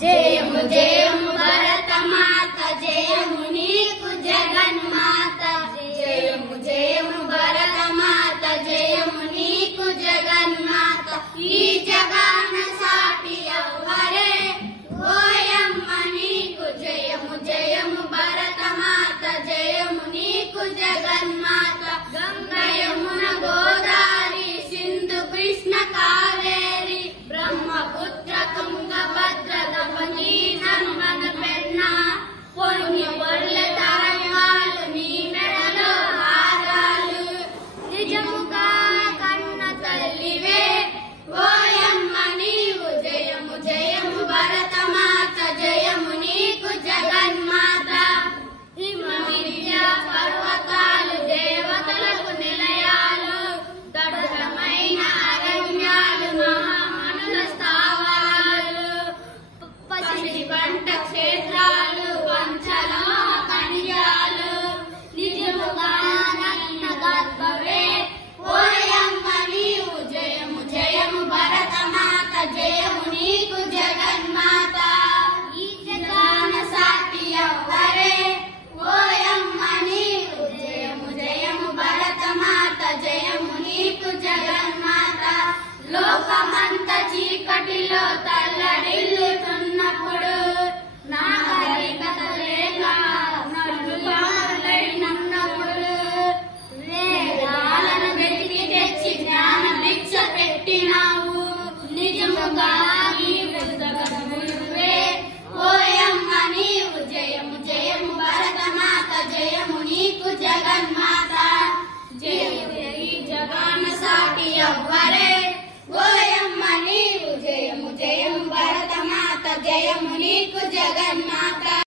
జయము జయము భరతమాత జయము నీకు జగన్మాత జయము జయము భరతమాత జయము నీకు జగన్మాత ఈ జగాన సాటి ఎవ్వరే ఓయమ్మ నీకు జయము జయము భరతమాత జయము నీకు జగన్మాత గంగా యమున గోదావరి సింధు కృష్ణ కావేరి బ్రహ్మపుత్ర తుంగభద్ర గమని నర్మద పెన్నా పుణ్య వర్ల తాయవాలు నీ మెడలో హారాలు నిజముగా కన్న తల్లివే ఓయమ్మ నీవు జయము జయము భరతమాత జయము నీకు జగన్మాత హిమ విద్యా పర్వతాలు దేవతలకు నిలయాలు దృఢమైన అరణ్యాలు మహామనుల స్థావరాలు పసిడి పంట క్షేత్రాలు పంచలో ఖనిజాలు నిజముగా నగ్న గర్భవే ఓయమ్మ నీవు జయము జయము భరతమాత జయము నీకు జగన్మాత ఈ జగాన సాటి ఎవ్వరే ఓయమ్మ నీవు జయము జయము భరతమాత జయము నీకు జగన్మాత లోకమంత చీకటిలో తల్లడిల్లుతున్నప్పుడు నాగరికత లేక నలుగులైనప్పుడు వేదాలను వెతికి తెచ్చి జ్ఞాన భిక్ష పెట్టినావు నిజముగా నీవు జగద్గురువే ఓయమ్మ నీవు జయము జయము భరతమాత జయము నీకు జగన్మాత జయము ఈ జగాన సాటి ఎవ్వరే ఓయమ్మ నీవు జయము జయము భరతమాత జయము నీకు జగన్మాత